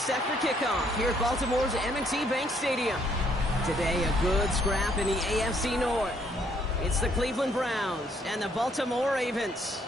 set for kickoff here at Baltimore's M&T Bank Stadium. Today, a good scrap in the AFC North. It's the Cleveland Browns and the Baltimore Ravens.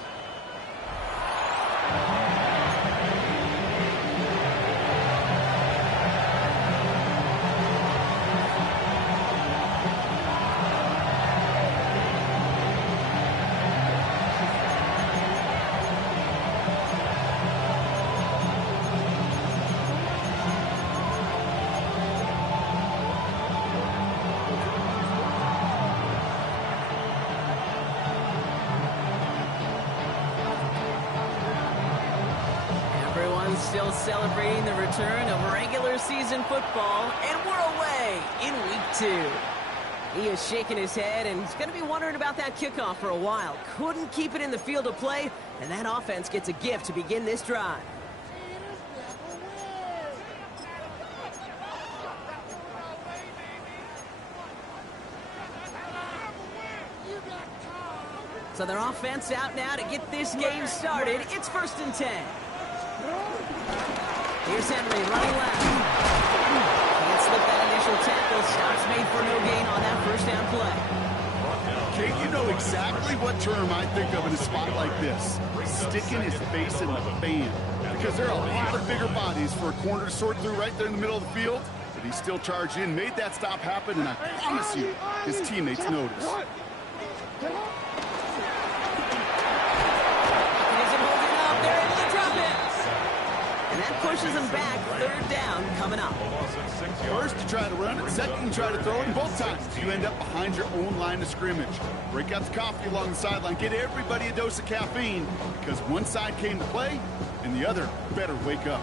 Still celebrating the return of regular season football, and we're away in week 2. He is shaking his head, and he's going to be wondering about that kickoff for a while. Couldn't keep it in the field of play, and that offense gets a gift to begin this drive. So their offense out now to get this game started. It's 1st and 10. Here's Henry running left. Can't slip that initial tackle. Stops made for no gain on that first down play. Kate, you know exactly what term I think of in a spot like this. Sticking his face in the fan. Because there are a lot of bigger bodies for a corner to sort through right there in the middle of the field. But he still charged in, made that stop happen, and I promise you, his teammates noticed. Pushes him back. 3rd down coming up. First you try to run it, second you try to throw it, and both times you end up behind your own line of scrimmage. Break out the coffee along the sideline, get everybody a dose of caffeine, because one side came to play and the other better wake up.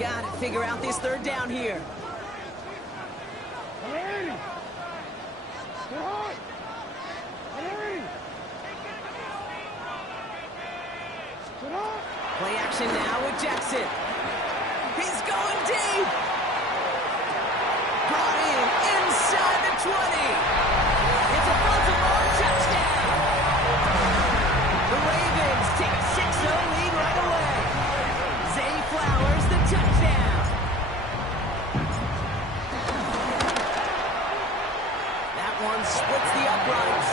Gotta figure out this 3rd down here. Play action now with Jackson. He's going deep. Brought in inside the 20. It's a Baltimore touchdown. The Ravens take a 6-0 lead right away. Zay Flowers, the touchdown. That one splits the uprights.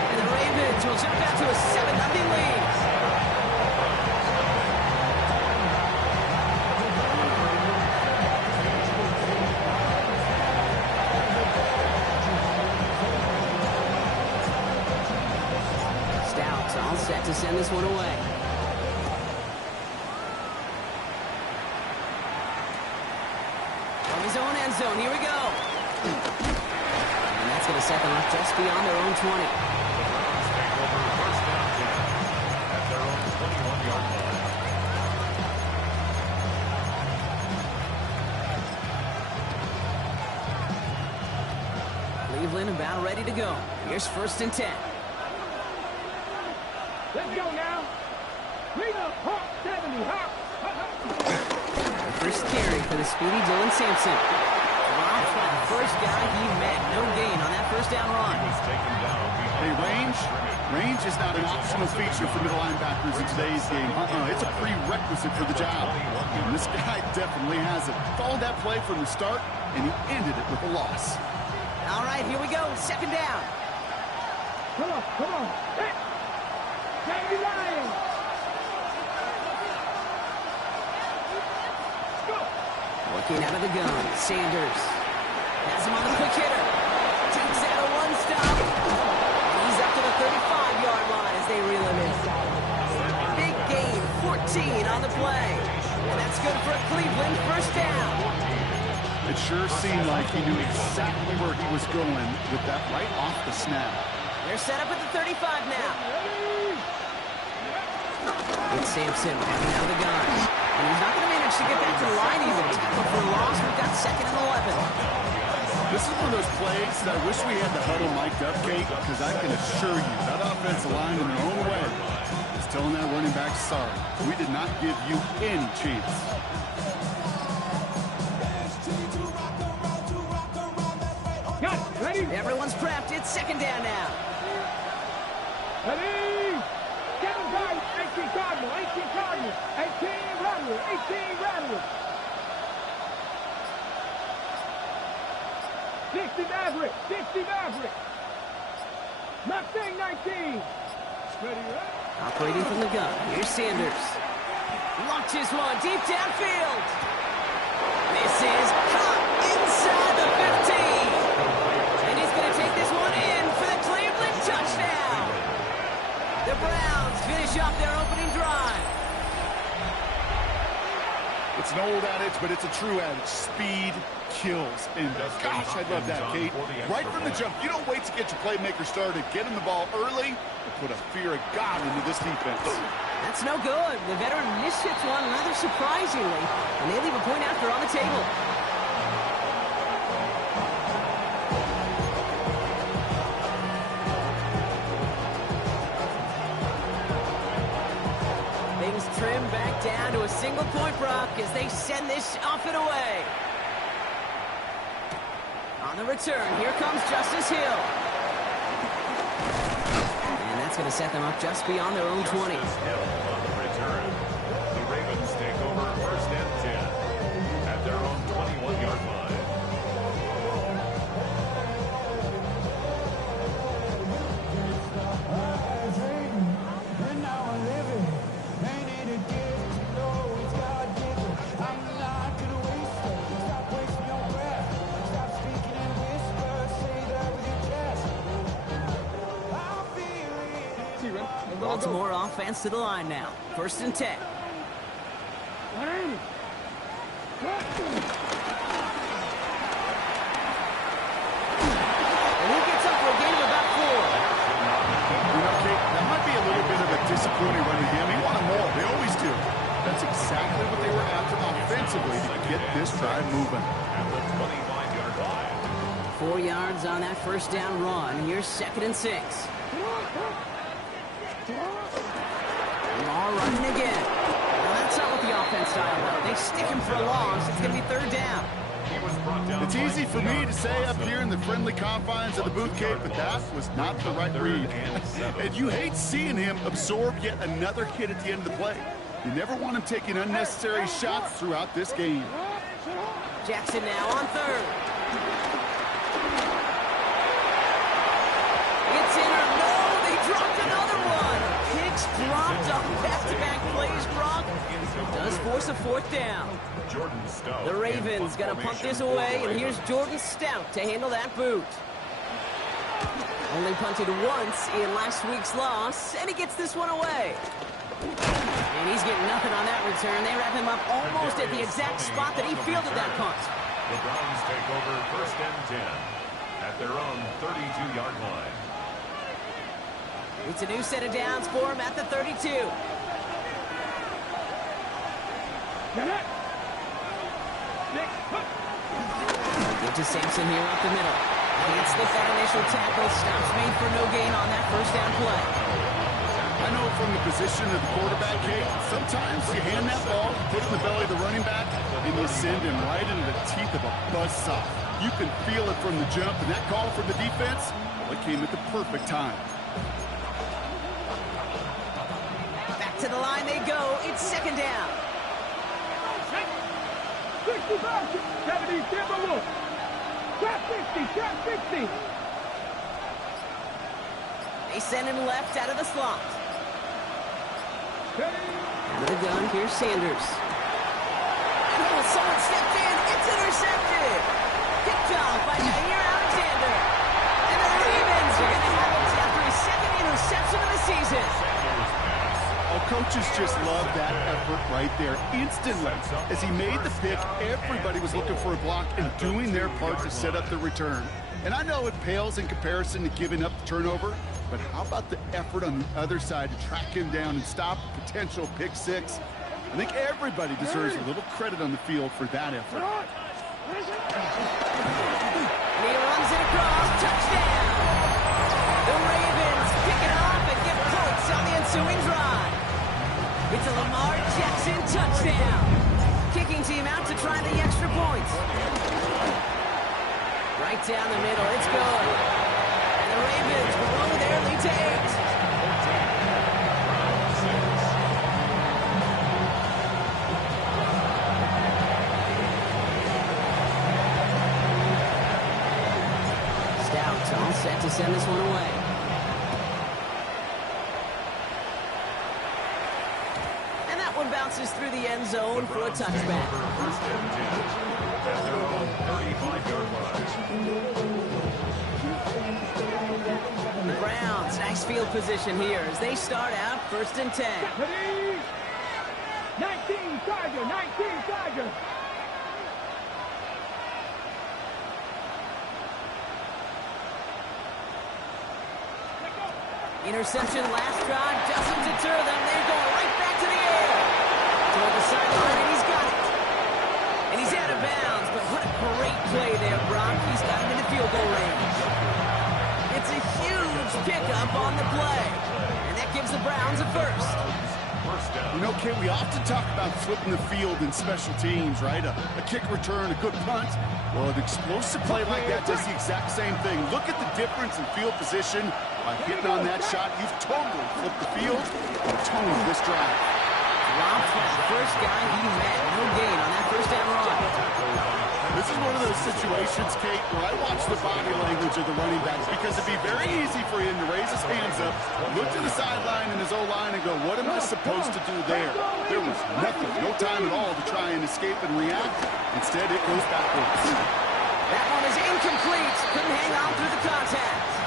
And the Ravens will jump out to a 7-0 lead. All set to send this one away. From his own end zone, here we go. And that's going to set them up just beyond their own 20. Cleveland about ready to go. Here's 1st and 10. Let's go now. Lead up, hop, 70, hop. The first carry for the speedy Dylan Sampson. Dropped by the first guy he met. No gain on that first down run. Hey, range is not an optional feature for middle linebackers in today's game. It's a prerequisite for the job. And this guy definitely has it. Followed that play from the start, and he ended it with a loss. All right, here we go. 2nd down. Come on. Hey. Looking out of the gun, Sanders has him on the quick hitter. Takes out a 1-stop. He's up to the 35-yard line as they reel him in. Big gain, 14 on the play. And that's good for a Cleveland 1st down. It sure seemed like he knew exactly where he was going with that right off the snap. They're set up at the 35 now. It's Sampson coming out of the gun. And he's not going to manage to get back to the line even. Tackle for loss. We've got 2nd and 11. This is one of those plays that I wish we had the huddle mic'd up, Kate, because I can assure you that offensive line in their own way is telling that running back, sorry, we did not give you any chance. Got it. Ready? Everyone's prepped. It's 2nd down now. Ready? Get him, guys. Cardinal, 18 Cardinal, 18 Rattlers, 18 Rattlers. 60 Maverick, 60 Maverick. Mustang 19. Ready, right? Operating from the gun, here's Sanders. Launches one deep downfield. This is caught inside the 15. And he's going to take this one in for the Cleveland touchdown. The Browns finish off their opening drive. It's an old adage, but it's a true adage. Speed kills. And gosh, I love that, Kate. Right from the jump, you don't wait to get your playmaker started. Get him the ball early and put a fear of God into this defense. That's no good. The veteran misshits one rather surprisingly, and they leave a point after on the table. Things trim back down to a single point, Brock, as they send this off and away. On the return, here comes Justice Hill. And that's going to set them up just beyond their own 20. Justice Hill on the return. The Ravens take over first and 10 at their own 21-yard line. Baltimore offense to the line now. First and 10. And he gets up for a gain of about 4. You know, Kate, that might be a little bit of a disappointing run to him. He wanted more. They always do. That's exactly what they were after offensively to get this drive moving. At the 25-yard line. 4 yards on that first down run. Here's second and 6. Lamar running again. Well, that's not what the offense style though. They stick him for a loss. It's going to be third down. It's easy for me to say up here in the friendly confines of the booth, Kate, but that was not the right read. And you hate seeing him absorb yet another hit at the end of the play. You never want him taking unnecessary shots throughout this game. Jackson now on third. It's in or no, they dropped another one. Hicks dropped on back-to-back plays, Brock. Does force a fourth down. Jordan Stout. The Ravens got to punt this away, and here's Jordan Stout to handle that boot. Only punted once in last week's loss, and he gets this one away. And he's getting nothing on that return. They wrap him up almost at the exact spot that he fielded that punt. The Browns take over first and 10 at their own 32-yard line. It's a new set of downs for him at the 32. Give to Sampson here up the middle. Can't slip that initial tackle. Stops made for no gain on that first down play. I know from the position of the quarterback, Kate, sometimes you hand that ball, put it in the belly of the running back, and you send him right into the teeth of a buzzsaw. You can feel it from the jump, and that call from the defense, well, it came at the perfect time. Back to the line they go. It's second down. 65, 70, Timber Wolf. Trap 60, trap 60. They send him left out of the slot. Out of the gun, here's Sanders. Oh, someone stepped in. It's intercepted. Picked off by Jair Alexander. And the Ravens are going to have it after his second interception of the season. Oh, coaches just love that effort right there. Instantly, as he made the pick, everybody was looking for a block and doing their part to set up the return. And I know it pales in comparison to giving up the turnover, but how about the effort on the other side to track him down and stop a potential pick six? I think everybody deserves a little credit on the field for that effort. And he runs it across. Touchdown! The Ravens pick it off and get points on the ensuing drive. It's a Lamar Jackson touchdown. Kicking team out to try the extra points. Right down the middle. It's good. And the Ravens blow their lead to 8. It's all set to send this one away. And that one bounces through the end zone for a touchback. First and 10 at their own 35-yard line. The Browns, nice field position here as they start out first and 10. 19 Charger, 19 Charger. Interception last drive doesn't deter them. They're going right back to the air. Toward the sideline, and he's got it. And he's out of bounds, but what a great play there, Brock. He's got him into field goal range. It's a huge pickup on the play. And that gives the Browns a first. You know, Kate, we often talk about flipping the field in special teams, right? A kick return, a good punt. Well, an explosive play like that does the exact same thing. Look at the difference in field position. By hitting on that shot, you've totally flipped the field and toned this drive. Drops that first guy he met. No gain on that first down run. This is one of those situations, Kate, where I watch the body language of the running backs because it'd be very easy for him to raise his hands up, look to the sideline and his O-line and go, what am I supposed to do there? There was nothing, no time at all to try and escape and react. Instead, it goes backwards. That one is incomplete. Couldn't hang on through the contact.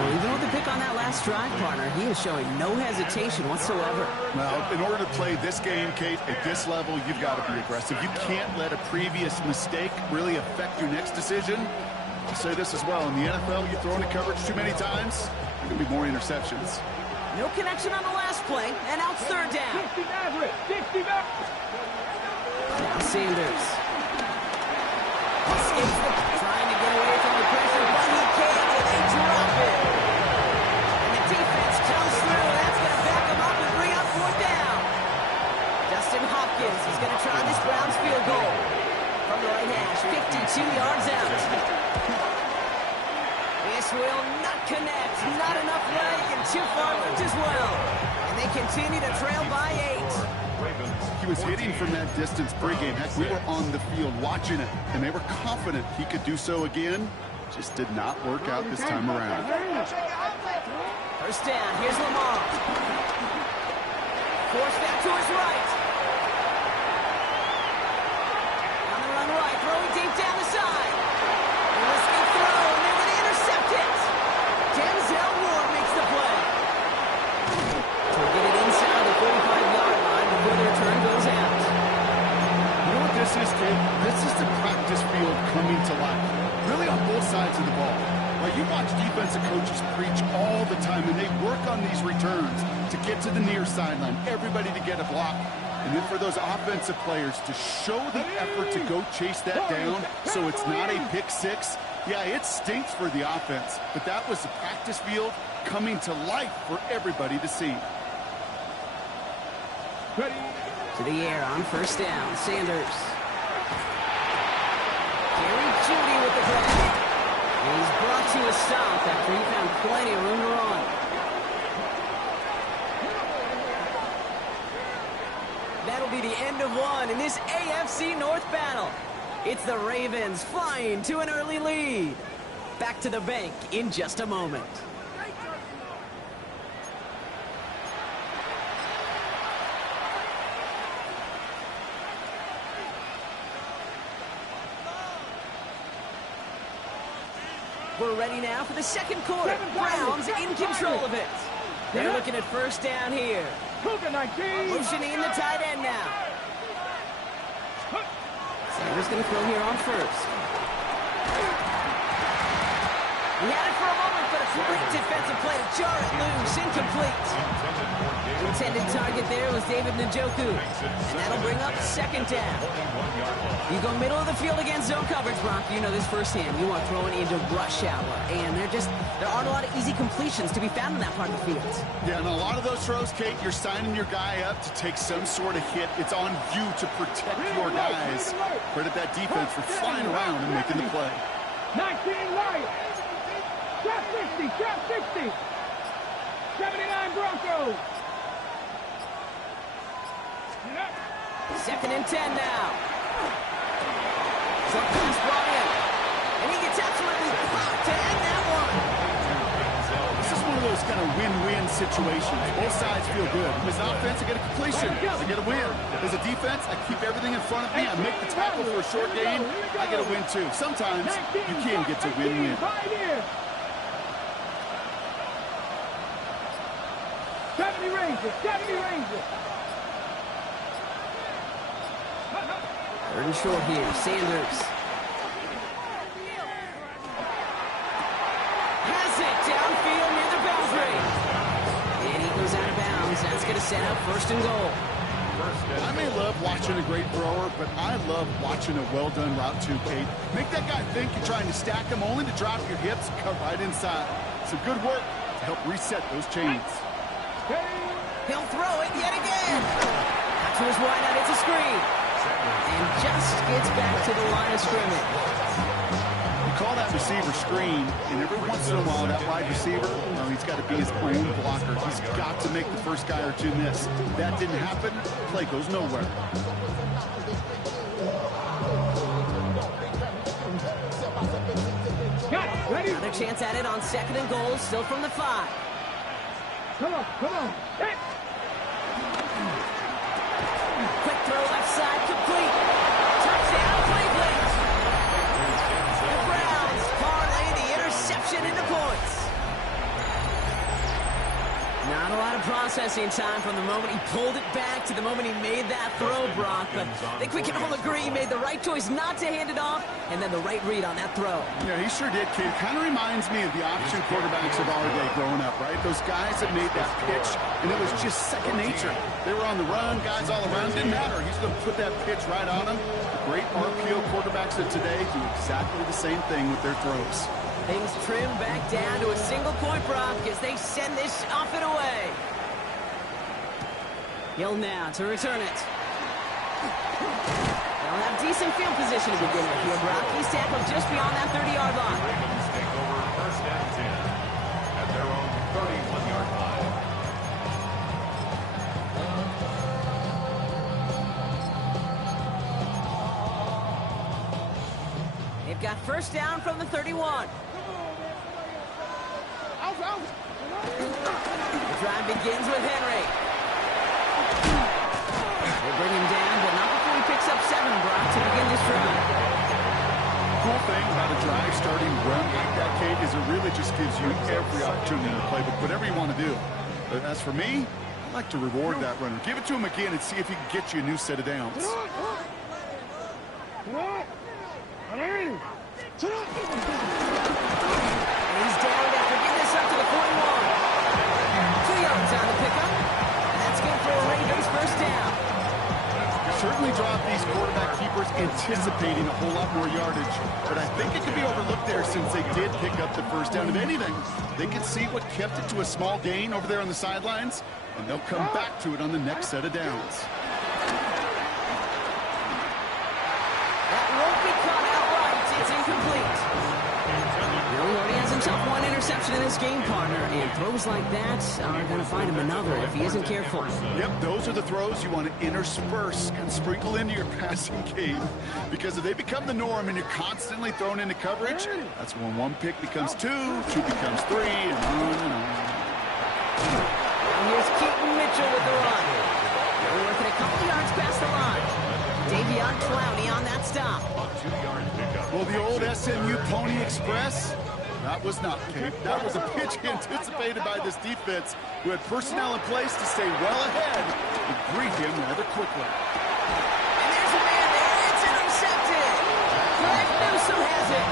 Well, even with the pick on that last drive, partner, he is showing no hesitation whatsoever. Well, in order to play this game, Kate, at this level, you've got to be aggressive. You can't let a previous mistake really affect your next decision. I'll say this as well. In the NFL, you throw into coverage too many times, there going to be more interceptions. No connection on the last play, and out third down. 60 Maverick, 60 Maverick. Now Sanders. Escapes the trying to get away from the pressure, but he can't, and they drop it. And the defense comes through. That's going to back him up and bring up fourth down. Dustin Hopkins is going to try this Browns field goal. From the right hash, 52 yards out. This will not connect. Not enough leg and too far left as well. And they continue to trail by 8. He was hitting from that distance pregame. Heck, we were on the field watching it, and they were confident he could do so again. Just did not work out this time around. First down, here's Lamar. Force back to his right. On the run right, throwing deep down the side. A risky throw, and they're going to intercept it. Denzel Ward makes the play. He'll get it inside the 45-yard line before the return goes out. You know what this is, kid? This is the practice field coming to life. Really on both sides of the ball. Like, you watch defensive coaches preach all the time, and they work on these returns to get to the near sideline, everybody to get a block. And then for those offensive players to show the effort to go chase that down so it's not a pick six. Yeah, it stinks for the offense, but that was the practice field coming to life for everybody to see. Ready. To the air on first down, Sanders. Gary Judy with the grab. And he's brought to a stop after he found plenty of room to run. That'll be the end of one in this AFC North battle. It's the Ravens flying to an early lead. Back to the bank in just a moment. We're ready now for the second quarter. Browns in control of it. They're looking at first down here. Cougar 19. Motioning the tight end now. Sanders going to throw here on first. He had it for a moment, but a great defensive play to jar it loose. Incomplete. Intended target there was David Njoku. And that'll bring up second down. You go middle of the field against zone coverage, Brock. You know this firsthand. You want throwing into rush hour. And there aren't a lot of easy completions to be found in that part of the field. Yeah, and a lot of those throws, Kate, you're signing your guy up to take some sort of hit. It's on you to protect your guys. Credit that defense for flying around and making the play. 19 right. Trap 60, trap 60. 79 Broncos. Second and 10 now. Short pass brought in. And he gets absolutely popped to end that one. This is one of those kind of win-win situations. Both sides feel good. As an offense, I get a completion. I get a win. As a defense, I keep everything in front of me. I make the tackle for a short gain. I get a win, too. Sometimes you can get to win-win. 70 Rangers, 70 Rangers. Third and short here. Sanders has it downfield near the boundary. And he goes out of bounds. That's going to set up first and goal. I may love watching a great thrower, but I love watching a well-done route too, Kate. Make that guy think you're trying to stack him only to drop your hips and cut right inside. Some good work to help reset those chains. He'll throw it yet again. Out to his wide out. It's a screen. And just gets back to the line of scrimmage. You call that receiver screen, and every once in a while, that wide receiver, he's got to be his own blocker. He's got to make the first guy or two miss. That didn't happen. Play goes nowhere. Another chance at it on second and goal, still from the 5. Come on, come on. Hey. Quick throw left side, complete. Touchdown, Cleveland. The Browns parlay the interception into points. Not a lot of processing time from the moment he pulled it back to the moment he made that throw, Brock. But I think we can all agree he made the right choice not to hand it off, and then the right read on that throw. Yeah, he sure did, kid. Kind of reminds me of the option quarterbacks of our day growing up, right? Those guys that made that pitch, and it was just second nature. They were on the run, guys all around. Didn't matter. He's going to put that pitch right on them. The great RPO quarterbacks of today do exactly the same thing with their throws. Things trim back down to a single point, Brock, as they send this off and away. Hill now to return it. They'll have decent field position to begin with here, Brock. He's tackled just beyond that 30-yard line. Ravens take over first and 10 at their own 31-yard line. They've got first down from the 31. The drive begins with Henry. They bring him down, but not before he picks up 7, Brock, to begin this drive. Cool thing about a drive starting run like that, Kate, is it really just gives you every opportunity to play with whatever you want to do. But as for me, I like to reward that runner. Give it to him again and see if he can get you a new set of downs. And he's down after getting this up to the 41. 2 yards on the pickup. And that's good for a Ravens first down. Certainly drop these quarterback keepers anticipating a whole lot more yardage, but I think it could be overlooked there since they did pick up the first down. If anything, they could see what kept it to a small gain over there on the sidelines, and they'll come back to it on the next set of downs. That won't be caught outright. It's incomplete. He already has himself 1 interception in this game, partner, and throws like that are going to find him another if he isn't careful. Yep, those are the throws you want to intersperse and sprinkle into your passing game, because if they become the norm and you're constantly thrown into coverage, that's when 1 pick becomes 2, 2 becomes 3, and on and on. And here's Keaton Mitchell with the run. They're working a couple yards past the line. Davion Clowney on that stop. 2-yard pickup. Well, the old SMU Pony Express, that was not, Kate. That was a pitch anticipated by this defense, who had personnel in place to stay well ahead and greet him rather quickly. And there's a man there. It's intercepted. Greg Newsome has it.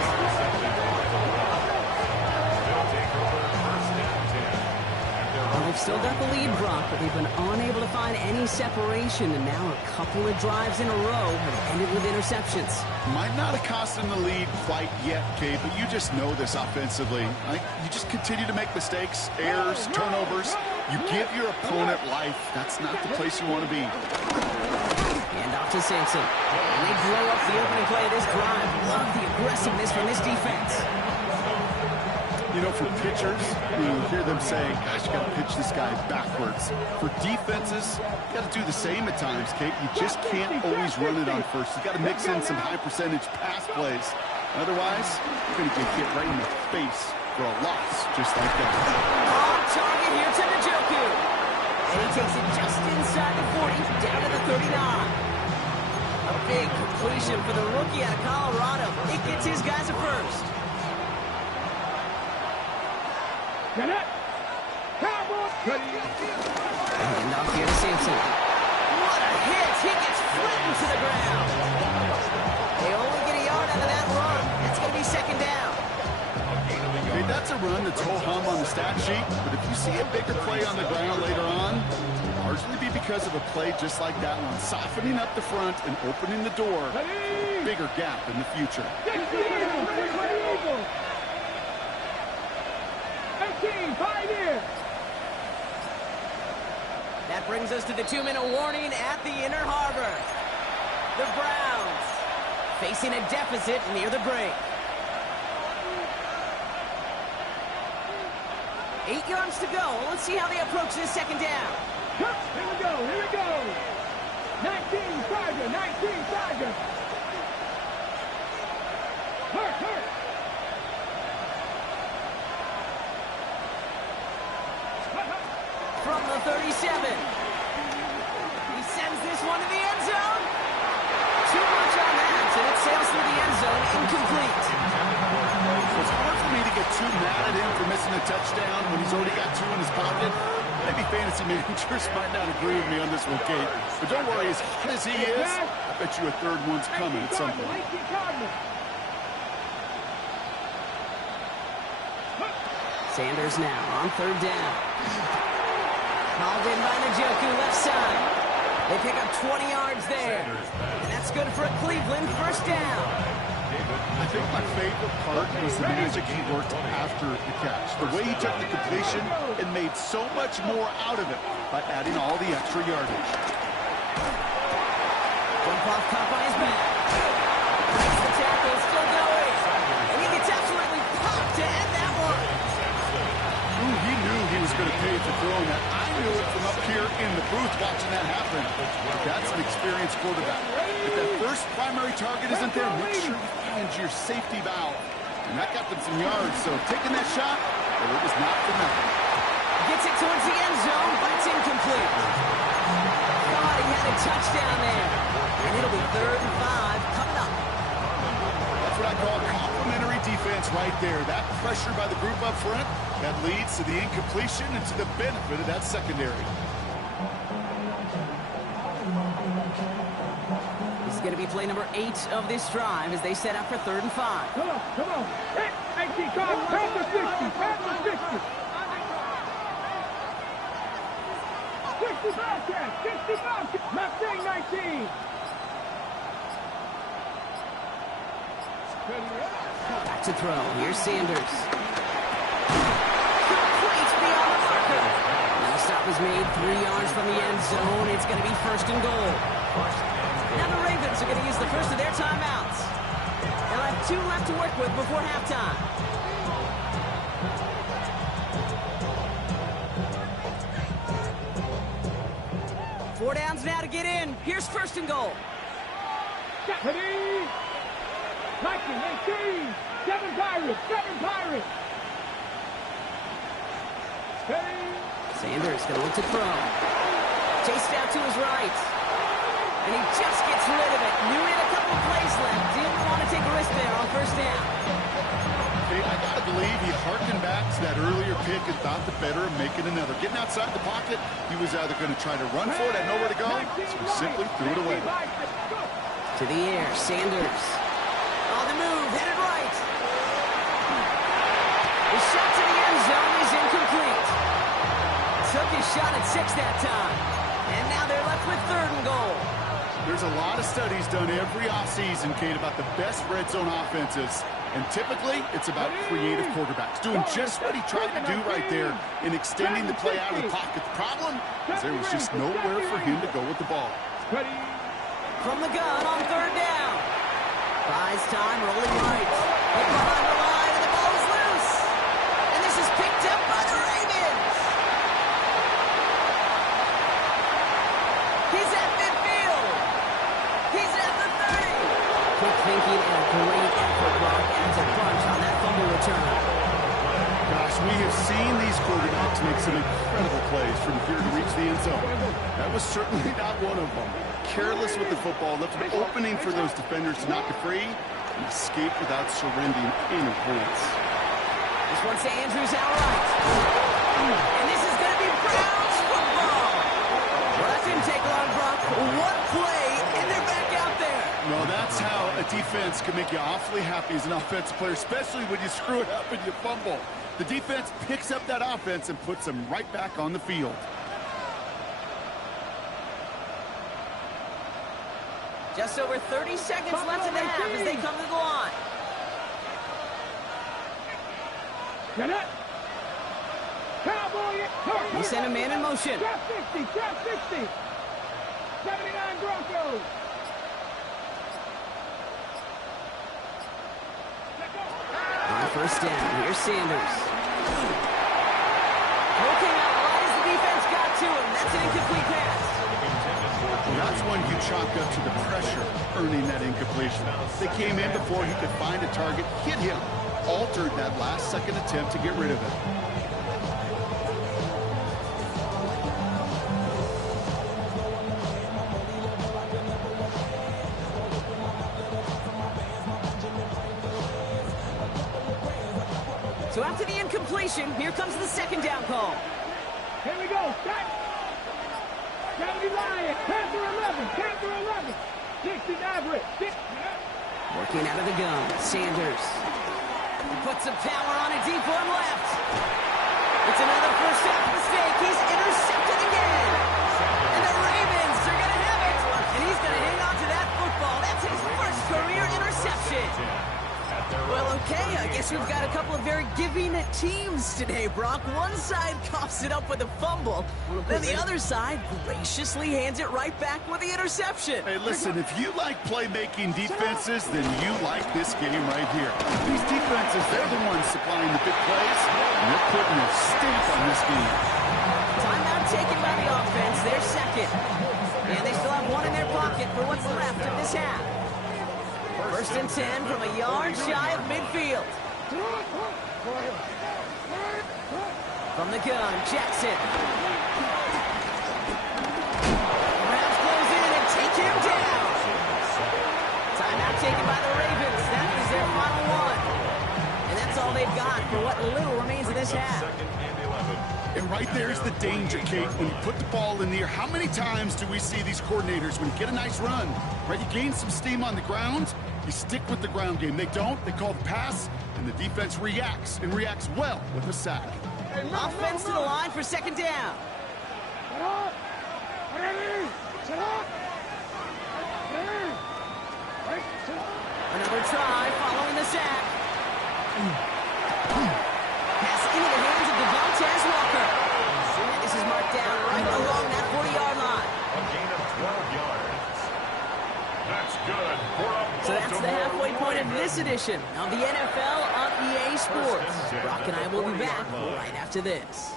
They'll take over first and 10 at their Well, own. they've still got the lead, Brock, but they've been unable to find any separation, and now a couple of drives in a row have ended with interceptions. Might not have cost them the lead quite yet, Kate, but you just know this offensively. You just continue to make mistakes, errors, turnovers. You give your opponent life. That's not the place you want to be. And off to Sampson. And they blow up the opening play of this drive. Love the aggressiveness from this defense. You know, for pitchers, you hear them say, gosh, you got to pitch this guy backwards. For defenses, you got to do the same at times, Kate. You just can't always run it on first. You got to mix in some high percentage pass plays. Otherwise, you're going to get hit right in the face for a loss just like that. On target here to Njoku. And he takes it just inside the 40, down to the 39. A big completion for the rookie out of Colorado. It gets his guys a first. Get it. Cowboys. And off here to Sampson. What a hit! He gets flattened to the ground. They only get a yard out of that run. That's going to be second down. Okay, that's a run that's ho-hum on the stat sheet, but if you see a bigger play on the ground later on, it'll largely be because of a play just like that one, softening up the front and opening the door, bigger gap in the future. 18, pioneer. That brings us to the 2-minute warning at the Inner Harbor. The Browns facing a deficit near the break. 8 yards to go. Let's see how they approach this second down. Here we go, here we go. 19, Tiger, 19, Tiger. Hurt. From the 37. He sends this one to the end zone. Too much on that, and it sails through the end zone, incomplete. It's hard for me to get too mad at him for missing a touchdown when he's already got 2 in his pocket. Maybe fantasy managers might not agree with me on this one, Kate. But don't worry, as hot as he is, I bet you a third one's coming at some point. Sanders now on third down. Called in by Njoku, left side. They pick up 20 yards there. And that's good for a Cleveland first down. I think my favorite part was the magic he worked after the catch. The way he took the completion and made so much more out of it by adding all the extra yardage. Jump off caught by his back. Breaks the tackle, still going. And he gets absolutely popped to end that one. Ooh, he knew he was going to pay for throwing that. I knew it from up here in the booth watching that happen. But that's an experienced quarterback. If that first primary target isn't there, make sure you find your safety valve. And that got them some yards, so taking that shot, well, it was not for nothing. Gets it towards the end zone, but it's incomplete. Thought he had a touchdown there. And it'll be 3rd and 5 coming up. That's what I call complimentary defense right there. That pressure by the group up front, that leads to the incompletion and to the benefit of that secondary. This is going to be play number 8 of this drive as they set up for 3rd and 5. Come on. Hit, 18, pass the 60, pass the 60. 60 Bobcats, 60 Bobcats. Not saying 19. Back to throw. Here's Sanders. Complete beyond the marker. Now the stop is made 3 yards from the end zone. It's going to be 1st and goal. Now the Ravens are going to use the first of their timeouts. They'll have 2 left to work with before halftime. Four downs now to get in. Here's 1st and goal. Ready? 19, 18, 7 Pirates. Ready? Sanders going to look to throw. Chased out to his right. And he just gets rid of it. Knew he had a couple of plays left. Didn't want to take a risk there on 1st down. Hey, I got to believe he harkened back to that earlier pick and thought the better of making another. Getting outside the pocket, he was either going to try to run for it, had nowhere to go, so he simply threw it away. To the air, Sanders. On the move, headed right. The shot to the end zone is incomplete. Took his shot at 6 that time. And now they're left with 3rd and goal. There's a lot of studies done every offseason, Kate, about the best red zone offenses. And typically, it's about creative quarterbacks, doing just what he tried to do right there in extending the play out of the pocket. The problem is there was just nowhere for him to go with the ball. Ready? From the gun on 3rd down. Buys time, rolling right. Hit behind the line, and the ball is loose. And this is picked up by the Ravens. He's at midfield. He's at the 30. Quick thinking and a great effort, Rob. we have seen these quarterbacks make some incredible plays from here to reach the end zone. That was certainly not one of them. Careless with the football, left an opening for those defenders to knock it free and escape without surrendering any points. This one's to Andrews outright. And this is going to be Browns football. Well, that didn't take long, Brock. One play, and they're back out there. No, that's how a defense can make you awfully happy as an offensive player, especially when you screw it up and you fumble. The defense picks up that offense and puts them right back on the field. Just over 30 seconds left in the half as they come to the line. Get it. Cowboy. He sent a man in motion. Trap 60. 79 Broncos. On first down, here's Sanders. Looking out wide as the defense got to him. That's an incomplete pass. That's one you chalk up to the pressure earning that incompletion. They came in before he could find a target, hit him, altered that last-second attempt to get rid of it. So after the incompletion, here comes the second down call. Here we go. Stop. 70 Lions. Panther 11. 60 Maverick. Working out of the gun, Sanders. He puts some power on a deep one left. It's another first half mistake. He's intercepted again. And the Ravens are going to have it. And he's going to hang on to that football. That's his first career interception. Well, okay, I guess we've got a couple of very giving teams today, Brock. One side coughs it up with a fumble, then the other side graciously hands it right back with the interception. Hey, listen, if you like playmaking defenses, then you like this game right here. These defenses, they're the ones supplying the big plays, and they're putting a stamp on this game. Timeout taken by the offense, their second. And they still have one in their pocket for what's left of this half. First and 10 from a yard shy of midfield. From the gun, Jackson. Rams close in and take him down. Timeout taken by the Ravens. That is their final one. And that's all they've got for what little remains of this half. And right there's the danger, Kate. When you put the ball in the air, how many times do we see these coordinators, when you get a nice run, right, you gain some steam on the ground, you stick with the ground game. They don't, they call the pass, and the defense reacts, and reacts well with a sack. Offense to the line for second down. Another try following the sack. Pass into the hands of Devontae Walker. And this is marked down right along that 40-yard line. A gain of 12 yards. That's good. So that's the halfway point of this edition of the NFL on EA Sports. Brock and I will be back right after this.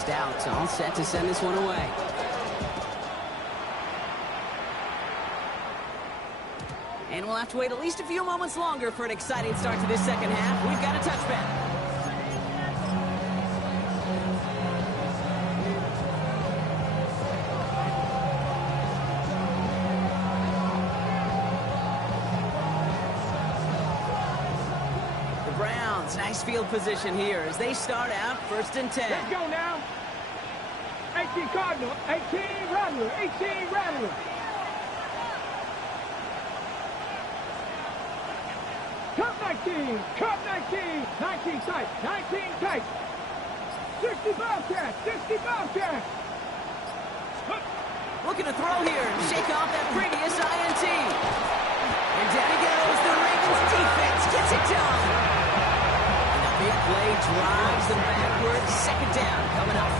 Stout all set to send this one away. And we'll have to wait at least a few moments longer for an exciting start to this second half. We've got a touchback. Nice field position here as they start out first and 10. Let's go now. 18 Cardinal, 18 Rattler, 18 Rattler. Cup 19, 19 tight, 19 tight. 60 Bobcats, 60 Bobcats. Looking to throw here and shake off that previous INT. And down he goes. The Ravens defense gets it done. Big play drives them backwards. Second down coming up.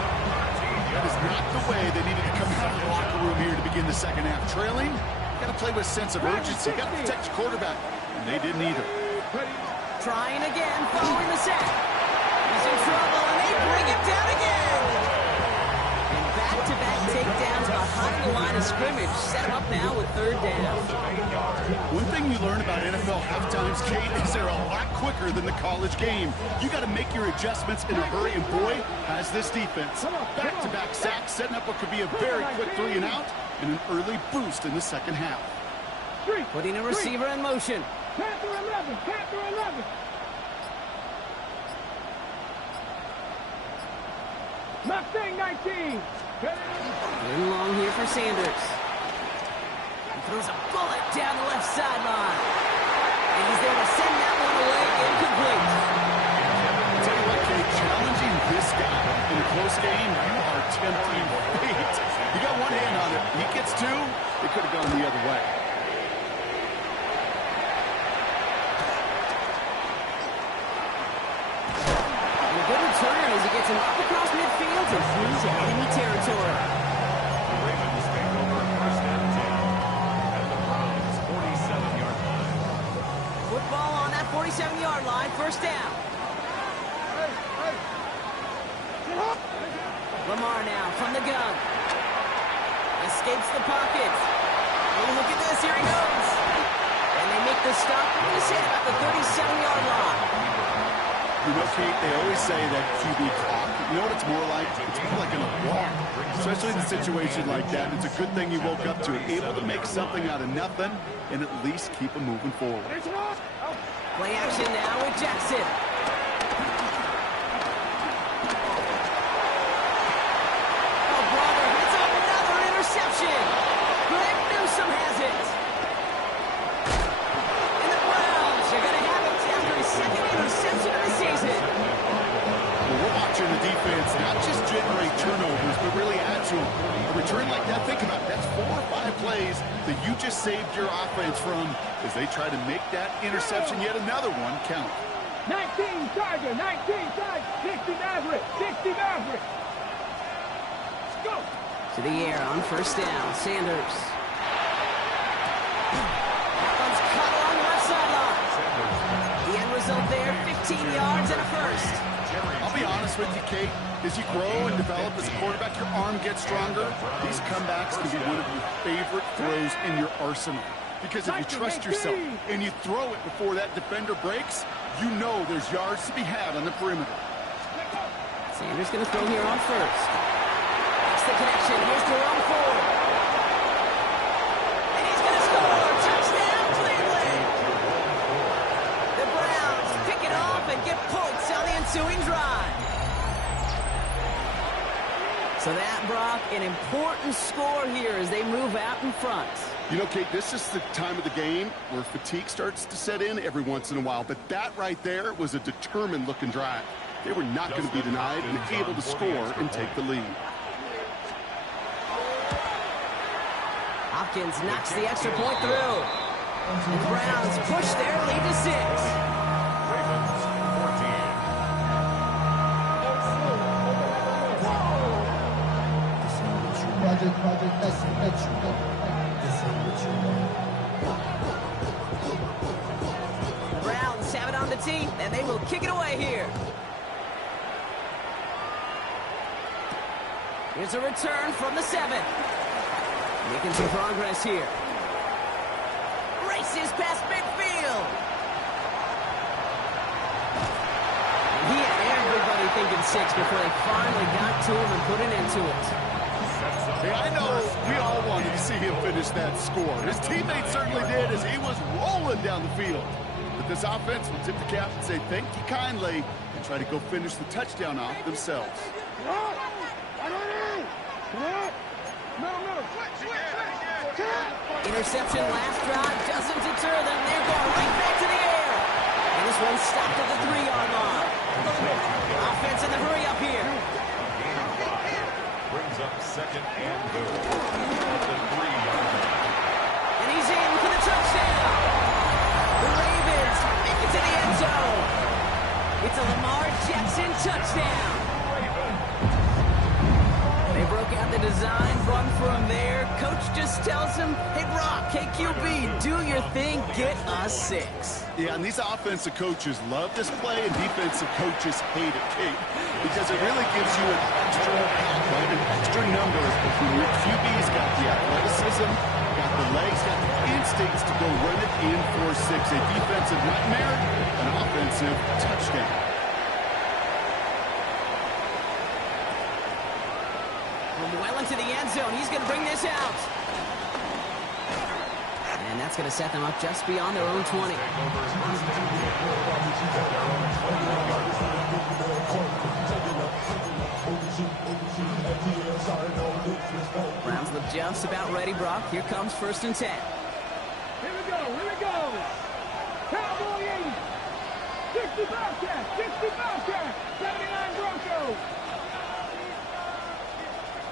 That is not the way they needed to come out of the locker room here to begin the second half. Trailing, got to play with a sense of urgency. Got to protect your quarterback. And they didn't either. Trying again, following the sack. He's in trouble, and they bring him down again. And back-to-back takedowns behind the line of scrimmage. Set him up now with third down. One thing you learn about NFL halftimes, Kate, is they're a lot quicker than the college game. You got to make your adjustments in a hurry, and boy, has this defense. Back-to-back sacks, setting up what could be a very quick 3 and out, and an early boost in the second half. Putting a receiver in motion. Panther 11, Panther 11. Mustang 19. In long here for Sanders. He throws a bullet down the left sideline. And he's there to send that one away incomplete. I'll tell you what, Kate, challenging this guy in a close game, you are tempting fate. You got one hand on it. He gets 2. It could have gone the other way. Good return as he gets him up across midfield and into enemy territory. The Ravens take over first and 10 at the Browns' 47-yard line. Football on that 47-yard line, first down. Lamar now from the gun. Escapes the pocket. Oh, look at this, here he goes. And they make the stop. We're going to say about the 37-yard line. You know, Kate, they always say that QB clock. You know what it's more like? It's more like in a walk. Especially in a situation like that. It's a good thing you woke up to it. Able to make something out of nothing and at least keep them moving forward. Play action now with Jackson. Oh, brother, it's another interception. Greg Newsome has it. And the Browns are going to have it after his second interception of the season. Well, we're watching the defense not just generate turnovers, but really add to them. A return like that, think about it. That's 4 or 5 plays that you just saved your offense from as they try to make that interception, yet another one, count. 19 Tiger, 19 Tiger, 60 Maverick, 60 Maverick. Let's go. To the air on first down, Sanders. That one's cut along the left sideline. The end result there, 15 yards and a first. I'll be honest with you, Kate. As you grow and develop as a quarterback, your arm gets stronger. These comebacks can be one of your favorite throws in your arsenal. Because if you trust yourself and you throw it before that defender breaks, you know there's yards to be had on the perimeter. Sanders going to throw here on first. That's the connection. Here's Jerome Ford. And he's going to score. Touchdown, Cleveland. The Browns pick it off and get points on the ensuing drive. So that, Brock, an important score here as they move out in front. You know, Kate, this is the time of the game where fatigue starts to set in every once in a while. But that right there was a determined-looking drive. They were not going to be denied and able to score and take the lead. Hopkins knocks the extra point through. And the Browns push their lead to 6. Ravens 14. Project X. The Browns have it on the tee, and they will kick it away here. Here's a return from the 7. Making some progress here. Races past midfield. And he had everybody thinking 6 before they finally got to him and put an end to it. Hey, I know we all wanted to see him finish that score. His teammates certainly did as he was rolling down the field. But this offense will tip the cap and say thank you kindly and try to go finish the touchdown off themselves. Interception last drive doesn't deter them. They're going right back to the air. And this one stopped at the 3-yard line. Offense in the hurry up here. Brings up second and goal at the 3-yard line. And he's in for the touchdown. The Ravens make it to the end zone. It's a Lamar Jackson touchdown. They broke out the design, run for him there. Coach just tells him, hey, Brock, KQB, do your thing, get us 6. Yeah, and these offensive coaches love this play, and defensive coaches hate it, Kate, because it really gives you an extra right? An extra number. Your QB's got the athleticism, got the legs, got the instincts to go run it in for 6. A defensive nightmare, an offensive touchdown. Well into the end zone. He's going to bring this out. And that's going to set them up just beyond their own 20. Browns look just about ready, Brock. Here comes 1st and 10. Here we go, here we go. Cowboy 80. 60 Bobcats, 60 Bobcats, 79 Broncos.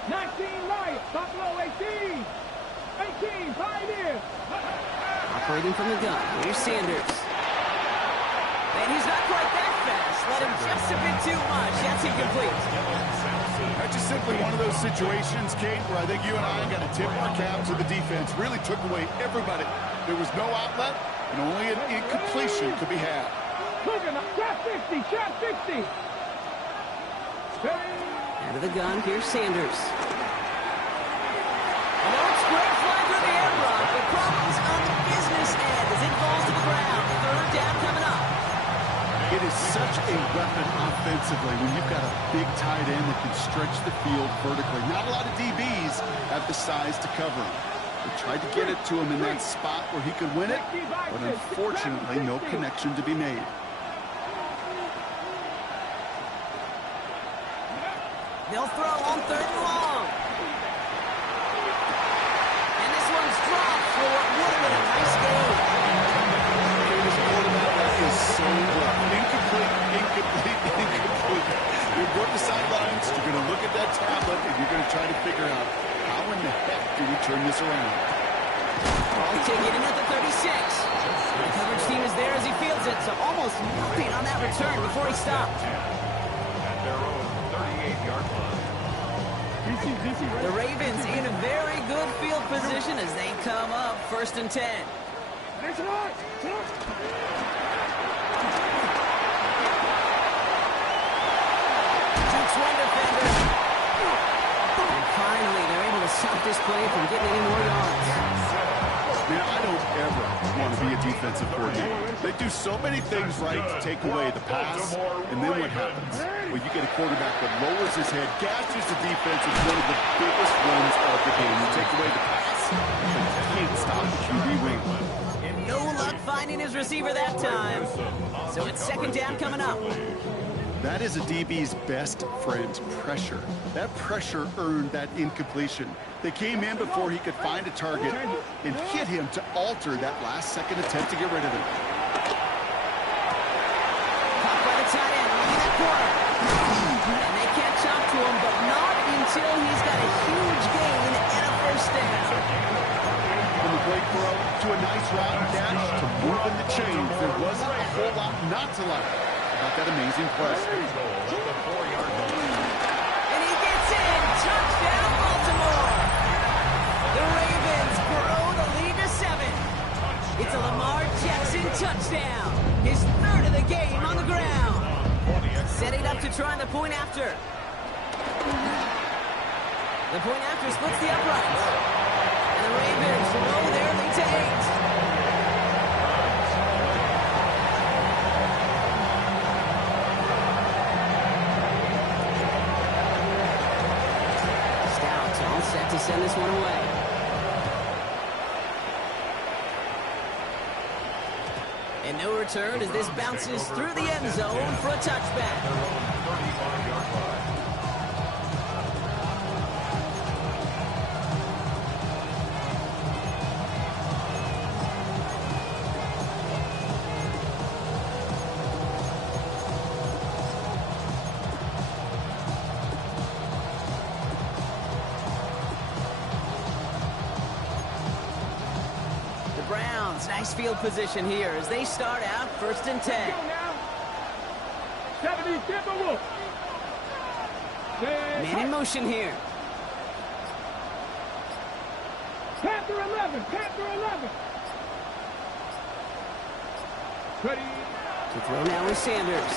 19 Lions, Buffalo 18. 18 Pioneers. Operating from the gun. Here's Sanders. And he's not quite that fast. Let him just a bit too much. That's incomplete. That's just simply one of those situations, Kate, where I think you and I got to tip our cap to the defense. Really took away everybody. There was no outlet, and only an incompletion could be had. Shot 60, shot 60. Out of the gun, here's Sanders. Oh, it's great fly through the air, Brock. The problem's on the business end as it falls to the ground. 3rd down coming up. It is such a weapon offensively when you've got a big tight end that can stretch the field vertically. Not a lot of DBs have the size to cover him. They tried to get it to him in that spot where he could win it, but unfortunately, no connection to be made. They'll throw on 3rd and long. And this one's dropped for what would have been a nice game. This quarterback is so rough. Incomplete. You're going to the sidelines, you're going to look at that tablet, and you're going to try to figure out how in the heck do we turn this around. Ball taken in at the 36. The coverage team is there as he fields it, so almost nothing on that return before he stopped. At their own 38-yard line. The Ravens in a very good field position as they come up 1st and 10. Shoots one defender. And finally, they're able to stop this play from getting any more yards. Man, I don't ever want to be a defensive coordinator. They do so many things right to take away the pass, and then what happens? Well, you get a quarterback that lowers his head, gashes the defense with one of the biggest runs of the game. You take away the pass, and you can't stop the QB run. No luck finding his receiver that time. So it's 2nd down coming up. That is a DB's best friend, pressure. That pressure earned that incompletion. They came in before he could find a target and hit him to alter that last-second attempt to get rid of him. Caught by the tight end, leaving that corner. And they catch up to him, but not until he's got a huge gain and a 1st down. From a great throw to a nice route catch to moving the chains, there wasn't a whole lot not to like about that amazing play. And he gets in. Touchdown, Baltimore. The Ravens grow the lead to 7. It's a Lamar Jackson touchdown. His 3rd of the game on the ground. Setting up to try the point after. The point after splits the uprights. And the Ravens grow their lead to 8. Set to send this one away. And no return as this bounces through the end zone for a touchback. Nice field position here as they start out 1st and 10. 70 Timberwolves. Man in motion here. Panther 11. Panther 11. Ready. To throw now is Sanders.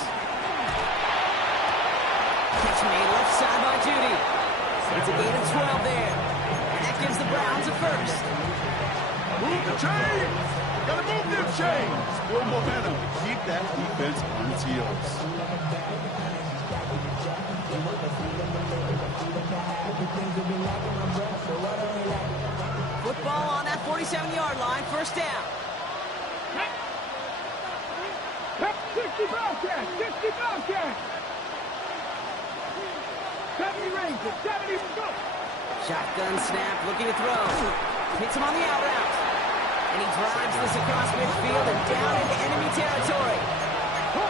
Catch made left side by Judy. It's a gain of 12 there. And that gives the Browns a first. Move the chains! Gotta move them chains! Build momentum to keep that defense on its heels. Football on that 47-yard line, first down. 60 Bobcat. 60 Bobcat. 70 Rangers. 70 go. Shotgun snap, looking to throw. Hits him on the out route. And he drives this across midfield and down into enemy territory.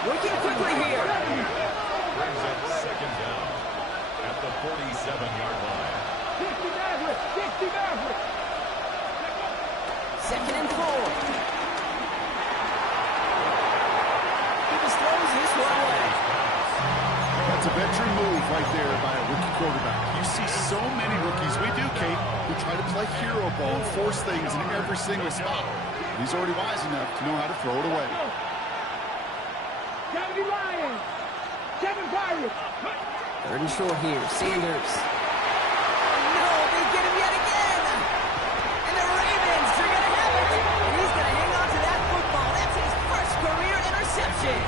Working quickly here. Brings up second down at the 47-yard line. 60 Maverick. 60 Maverick. Second and 4. He just throws this one away. That's a veteran move right there by a rookie quarterback. You see so many rookies, we do, Kate, who try to play hero ball and force things in every single spot. He's already wise enough to know how to throw it away. 70 Lions. 7 Pirates. Third and short here, Sanders. No, they get him yet again. And the Ravens are going to have it. And he's going to hang on to that football. That's his first career interception.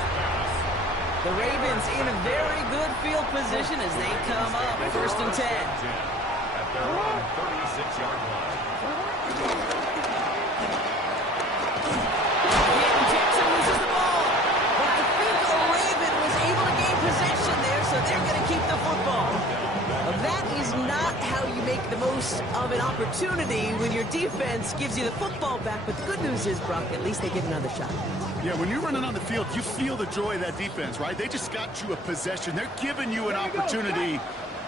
The Ravens in a very good field position as they come up first and 10. At their own 36-yard line. Again, Jackson loses the ball. But I think the Raven was able to gain possession there, so they're going to keep the football. Well, that is not how you make the most of an opportunity when your defense gives you the football back. But the good news is, Brock, at least they get another shot. Yeah, when you're running on the field, you feel the joy of that defense, right? They just got you a possession. They're giving you an opportunity.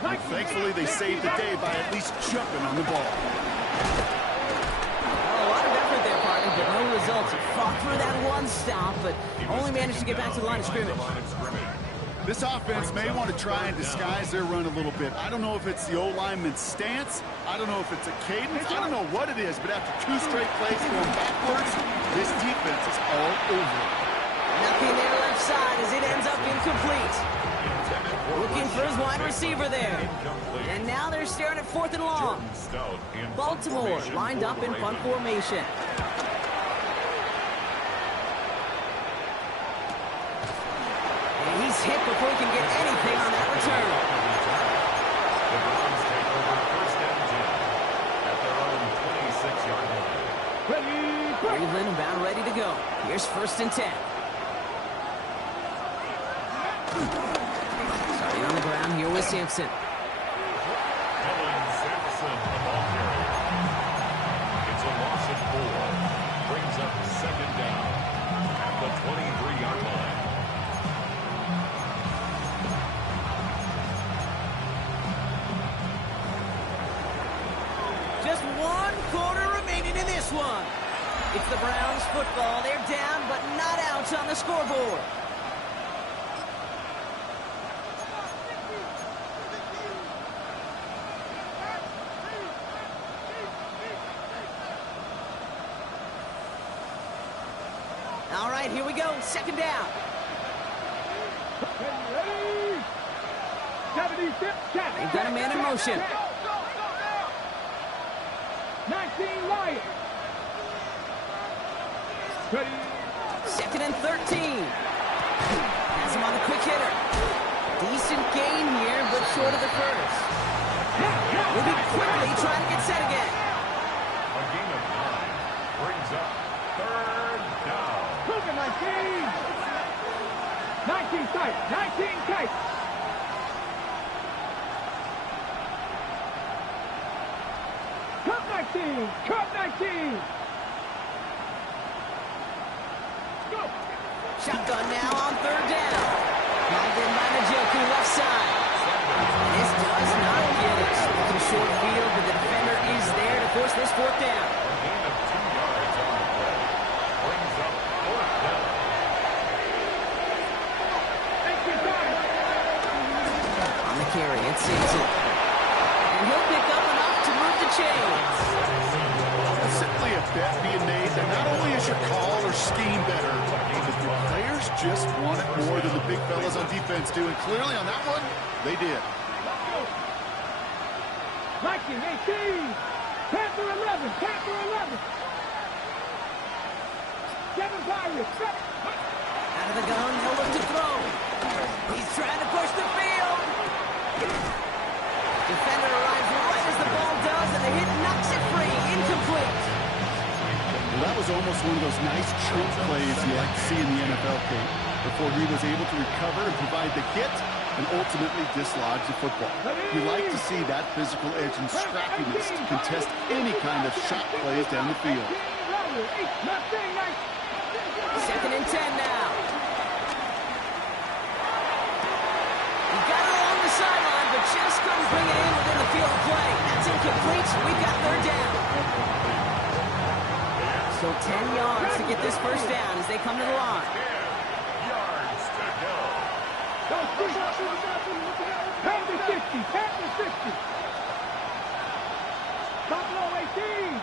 And thankfully, they saved the day by at least jumping on the ball. Well, a lot of effort there, partner, but no results. He fought through that one stop, but only managed to get back to the line of scrimmage. This offense may want to try and disguise their run a little bit. I don't know if it's the O-lineman's stance. I don't know if it's a cadence. I don't know what it is, but after 2 straight plays going backwards, this defense is all over it. Nothing there left side as it ends up incomplete. Looking for his wide receiver there. And now they're staring at 4th and long. Baltimore lined up in punt formation. And he's hit before he can get anything on that return. The Browns take over first and 10 at their own 26-yard line. Cleveland about ready to go. Here's first and 10. Starting on the ground here with Sampson. Kellen Sampson, the ball carrier. It's a loss of 4. Brings up second down at the 23-yard line. Just 1 quarter remaining in this one. It's the Browns football. They're down, but not out on the scoreboard. All right, here we go. Second down. Ready. 76 Cat. They've got a man in motion. 19 Lions. Ready. Second and 13. Has him on the quick hitter. Decent gain here, but short of the first. Will be quickly trying to get set again. A gain of 9 brings up third down. Look at 19. 19 tight. 19 tight. Cut 19. Cut 19. Go. Shotgun now on third down. Called in by Njoku left side. This does not get it. Looking short field, but the defender is there to force this fourth down. A gain of 2 yards on the play. Brings up fourth down. On the carry, it's Sampson. And he'll pick up enough to move the chains. bet being made that not only is your call or scheme better, but your players just want it more than the big fellas on defense do. And clearly on that one, they did. Viking 18. Panther 11. Panther 11. 7 Pirates. Out of the gun, he'll look to throw. He's trying to push the field. Defender arrives right as the ball does, and the hit knocks it free. Incomplete. Well, that was almost one of those nice chunk plays you like to see in the NFL, Kate, before he was able to recover and provide the hit and ultimately dislodge the football. You like to see that physical edge and scrappiness to contest any kind of shot plays down the field. Second and 10 now. He got it along the sideline, but just couldn't bring it in within the field of play. That's incomplete. We've got third down. So 10 yards to get this first down as they come to the line. 10 yards to go. Panther 60. Panther 60. Buffalo 18.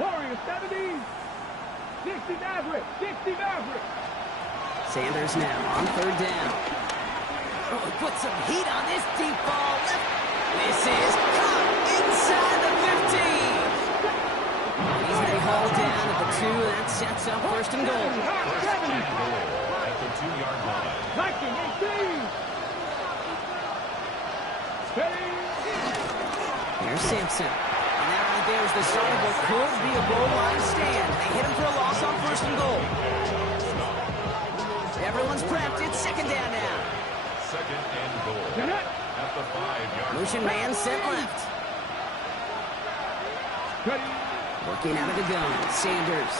Warriors 70. 60 Maverick. 60 Maverick. Sanders now on third down. Oh, he put some heat on this deep ball. This is caught inside the 15. He's going to be hauled down at the 2. That sets up first and goal. First and goal at the 2-yard line. Viking 18. Here's Sampson. And that right there is the start of what could be a goal line stand. They hit him for a loss on first and goal. Everyone's prepped. It's second down now. Second and goal at the 5-yard line. Motion man sent left. Working out of the gun. Sanders.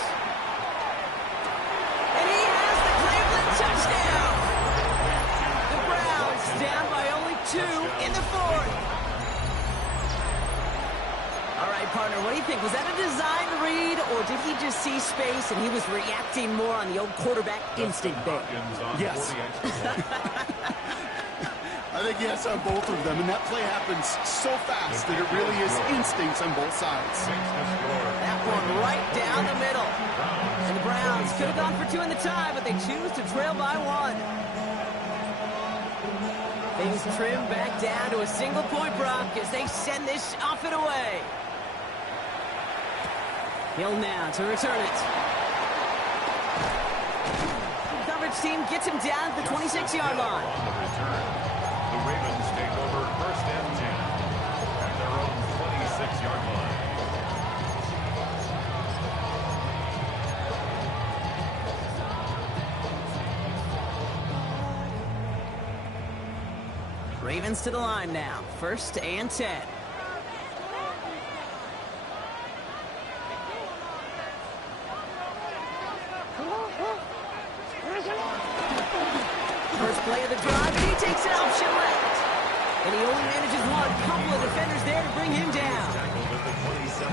And he has the Cleveland touchdown. The Browns down by only 2 in the 4th. All right, partner, what do you think? Was that a design read, or did he just see space and he was reacting more on the old quarterback instinct there? Yes. I think yes on both of them, and that play happens so fast that it really is instincts on both sides. That one right down the middle. And the Browns could have gone for 2 in the tie, but they choose to trail by 1. Things trim back down to a single-point Brock as they send this off and away. Hill now to return it. Coverage team gets him down at the 26-yard line. On the return, the Ravens take over first and 10 at their own 26-yard line. Ravens to the line now. First and 10. First play of the drive, and he takes an option left. And he only manages one. Couple of defenders there to bring him down.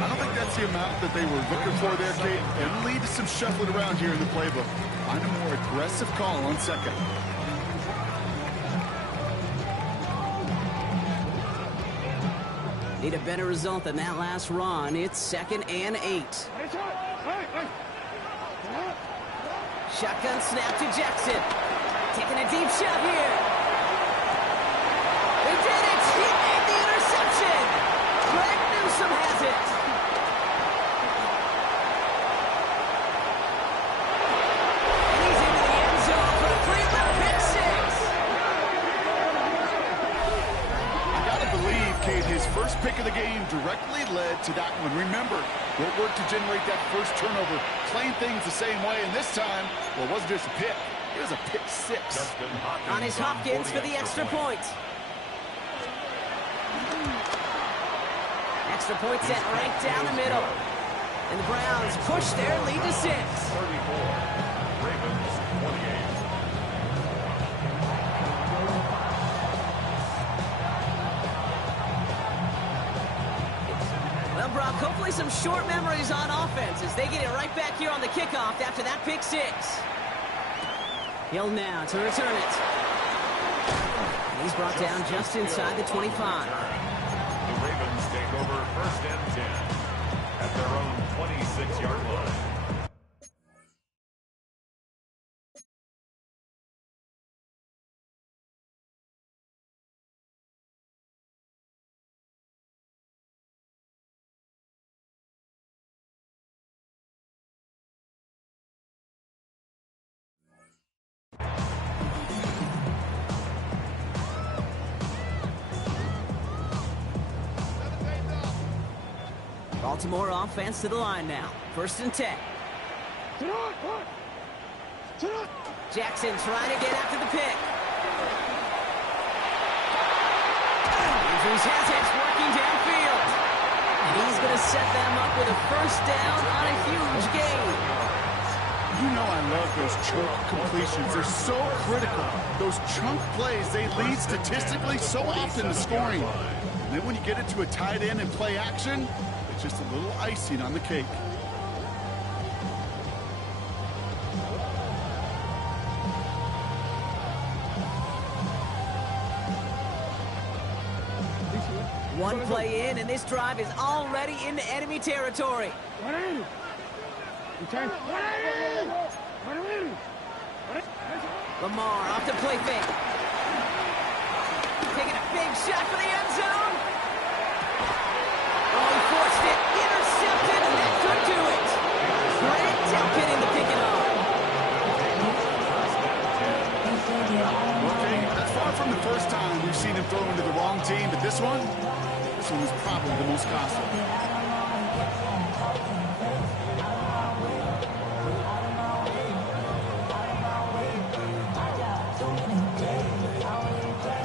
I don't think that's the amount that they were looking for there, Kate. And lead to some shuffling around here in the playbook. Find a more aggressive call on second. Need a better result than that last run. It's second and 8. Shotgun snap to Jackson. Taking a deep shot here. They did it! He made the interception! Greg Newsome has it! And he's into the end zone for a Cleveland pick 6. You gotta believe, Kate, his first pick of the game directly led to that one. Remember, what worked to generate that first turnover, playing things the same way, and this time, well, it wasn't just a pick. It was a pick 6. On his Hopkins for the extra point. Extra point set right down the middle. And the Browns push their lead to 6. 34. Ravens 28. Well, Brock, hopefully some short memories on offense as they get it right back here on the kickoff after that pick 6. Hill now to return it. And he's brought down just inside the 25. The Ravens take over first and 10 at their own 26-yard line. Baltimore offense to the line now. 1st and 10. Jackson trying to get after the pick. Andrews has it, working downfield. And he's going to set them up with a 1st down on a huge gain. You know I love those chunk completions. They're so critical. Those chunk plays, they lead statistically so often to scoring. And then when you get it to a tight end and play action, it's just a little icing on the cake. One play in, and this drive is already into enemy territory. Lamar off the play fake. Taking a big shot for the end zone. Oh, he forced it. Intercepted, and that could do it. Grant getting the pick and off. Okay, that's far from the first time we've seen him throw into the wrong team, but this one was probably the most costly.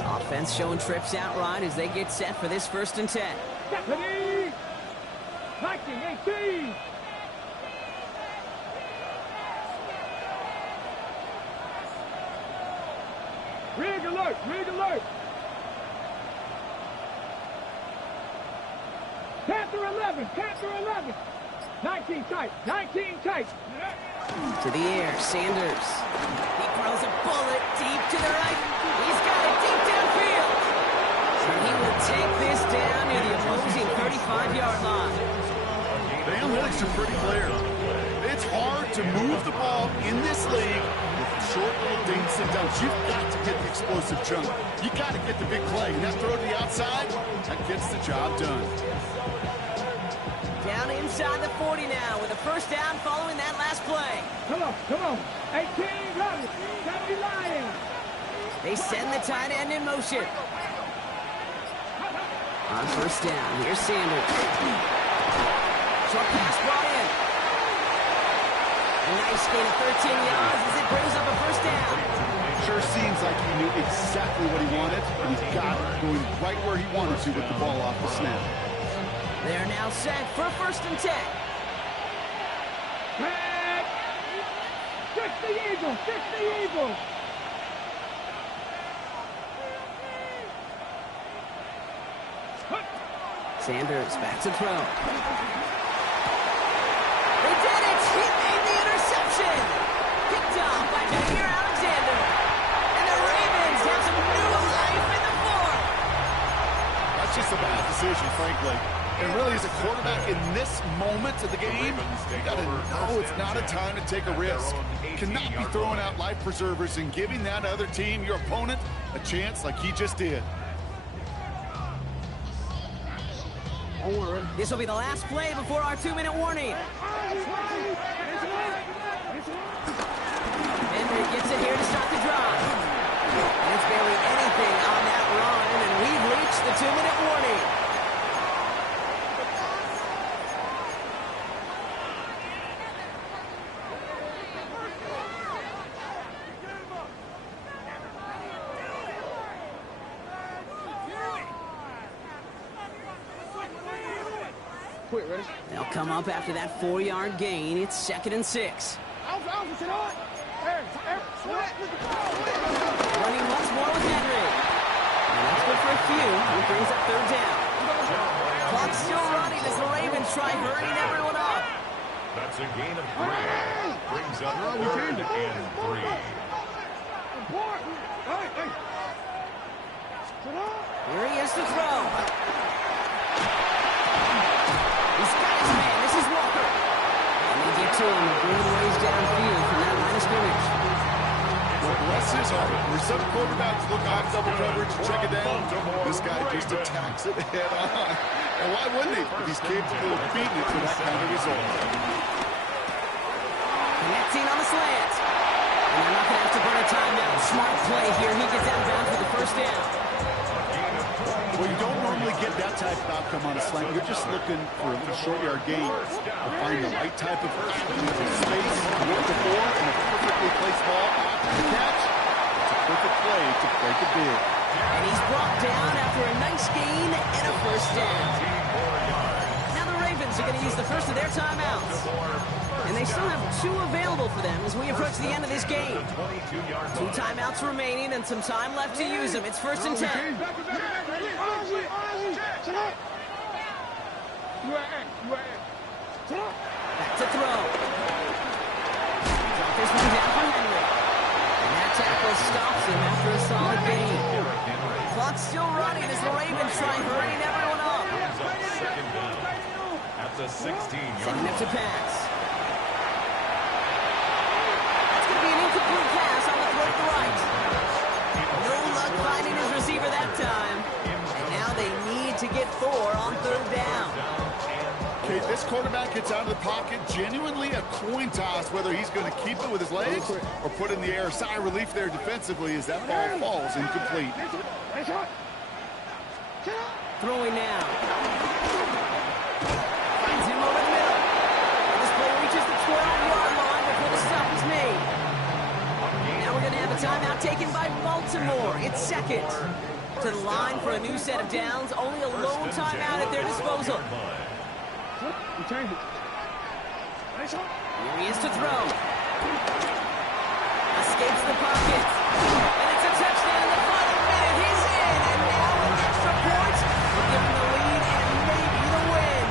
Offense showing trips out right as they get set for this 1st and 10. Deputy! 1918! Rig alert! Rig alert! Panther 11! Panther 11! 19 tight! 19 tight! To the air, Sanders. He throws a bullet deep to the right. He's got it deep downfield. And he will take this down near the opposing 35-yard line. The analytics are pretty clear. It's hard to move the ball in this league with short little dinks and dunks. You've got to get the explosive chunk. You got to get the big play. And that throw to the outside, that gets the job done. Down inside the 40 now with a 1st down following that last play. Come on, come on. 18, run. Gotta be lying. They send the tight end in motion. On 1st down, here's Sanders. Short pass brought in. A nice gain of 13 yards as it brings up a 1st down. Sure seems like he knew exactly what he wanted, and he got it going right where he wanted to with the ball off the snap. They're now set for 1st and 10. Back. Fix the Eagle. Fix the Eagle. Sanders back to throw. They did it! He made the interception! Picked off by Jair Alexander. And the Ravens have some new life in the fourth. That's just a bad decision, frankly. And really, as a quarterback in this moment of the game, you got to know it's not a time to take a risk. You cannot be throwing out life preservers and giving that other team, your opponent, a chance like he just did. This will be the last play before our 2-minute warning. Henry gets it here to start the drive. And it's barely anything on that run, and we've reached the 2-minute warning. They'll come up after that 4-yard gain. It's 2nd and 6. Running once more with Henry. And that's good for a few. He brings up 3rd down. Clock's still running as the Ravens try hurrying everyone up. That's a gain of 3. Brings up 3rd and 3. Here he is to throw. He's got his man. This is to him. A good ways downfield from that line of scrimmage. Well, bless his heart. Where some quarterbacks look off double coverage and check it down, this guy just attacks it head on. And why wouldn't he if he's capable of beating it for that kind of result? Connecting on the slant. And they're not going to have to burn a timeout. Smart play here. He gets out of bounds for the first down. Well, you don't normally get that type of outcome on a slant. You're just looking for a short yard gain. To find the right type of space, work the board, and a perfectly placed ball after the catch. It's a perfect play to break it big. And he's brought down after a nice gain and a first down. Now the Ravens are going to use the first of their timeouts. And they still have 2 available for them as we approach the end of this game. 2 timeouts remaining and some time left to use them. It's 1st and 10. Back to throw. Drop this one down for Henry. And that tackle stops him after a solid gain. Clock's still running as the Ravens try hurrying everyone up. Second down at the 16-yard Setting up to line. pass. That's going to be an incomplete pass on the throw to the right. No luck finding his receiver that time. And now they need to get 4 on 3rd down. Okay, this quarterback gets out of the pocket, genuinely a coin toss whether he's going to keep it with his legs or put it in the air. Sigh of relief there defensively as that ball falls incomplete. Throwing now. Finds him over the middle. This play reaches the 12-yard line before the stop is made. Now we're going to have a timeout taken by Baltimore. It's 2nd. To the line for a new set of downs. Only a lone timeout at their disposal. Here he is to throw. Escapes the pocket. And it's a touchdown in the final minute. He's in. And now an extra point will give him the lead and maybe the win.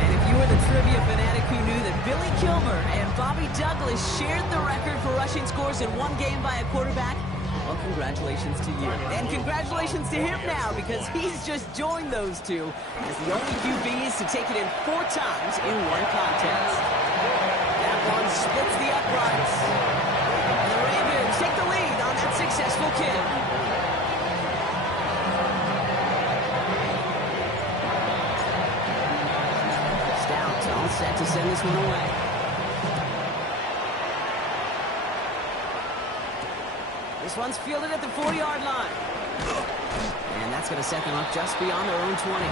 And if you were the trivia fanatic who knew that Billy Kilmer and Bobby Douglas shared the record for rushing scores in one game by a quarterback, well, congratulations to you. And congratulations to him now because he's just joined those 2 as the only QBs to take it in 4 times in one contest. That one splits the uprights. And the Ravens take the lead on that successful kick. Stout all set to send this one away. This one's fielded at the 4-yard line. And that's going to set them up just beyond their own 20.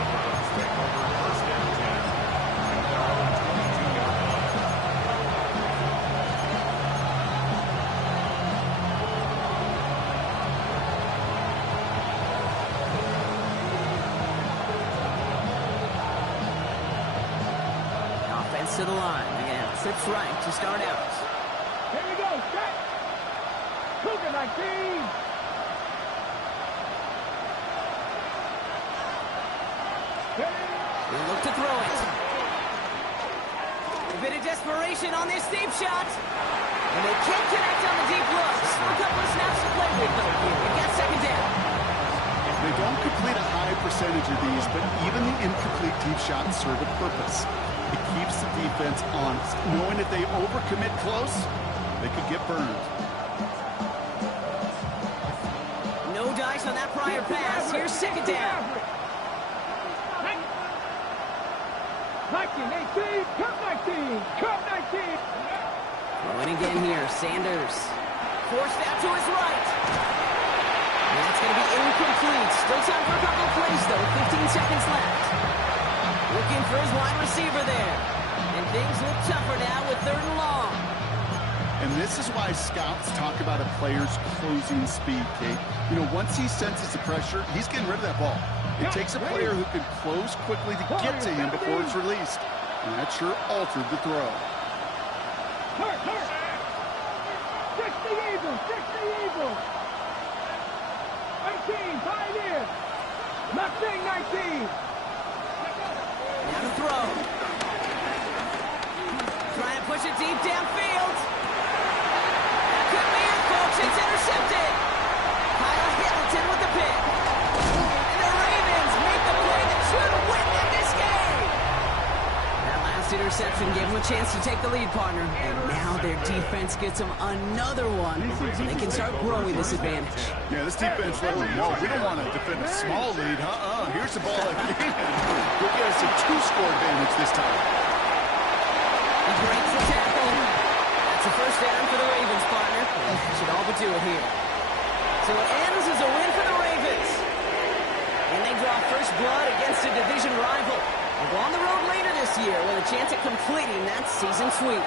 Offense to the line. Again, trips right to start out. Here we go, set. Cougar 19. They look to throw it. A bit of desperation on this deep shot. And they can't connect on the deep look. Still a couple of snaps to play with, though. They've got 2nd down. They don't complete a high percentage of these, but even the incomplete deep shots serve a purpose. It keeps the defense honest, knowing if they overcommit close, they could get burned. No dice on that prior pass. Here's 2nd down. 19, 18, cut 19, cut 19. Going again here, Sanders. Forced out to his right. And that's going to be incomplete. Still time for a couple of plays, though. 15 seconds left. Looking for his wide receiver there. And things look tougher now with 3rd and long. And this is why scouts talk about a player's closing speed, Kate. You know, once he senses the pressure, he's getting rid of that ball. It takes a player who can close quickly to get to him before it's released. And that sure altered the throw. Hurt. 60 Eagles, 60 Eagles. 19, Pioneers. Mustang 19. Now to throw. Try and push it deep downfield. That could be it, folks. It's intercepted. Kyle Hamilton with the pick. And the Ravens make the play that should win them this game. That last interception interception gave them a chance to take the lead, partner. And now their defense gets them another one, so they can start growing this advantage. Yeah, this defense let them know we don't want to defend a small lead. Here's the ball again. We'll get us a 2-score advantage this time. He breaks the tackle. That's a first down for the Ravens, partner. Should all but do it here. So it ends as a win for the Ravens. And they draw first blood against a division rival. They'll go on the road later this year with a chance at completing that season sweep.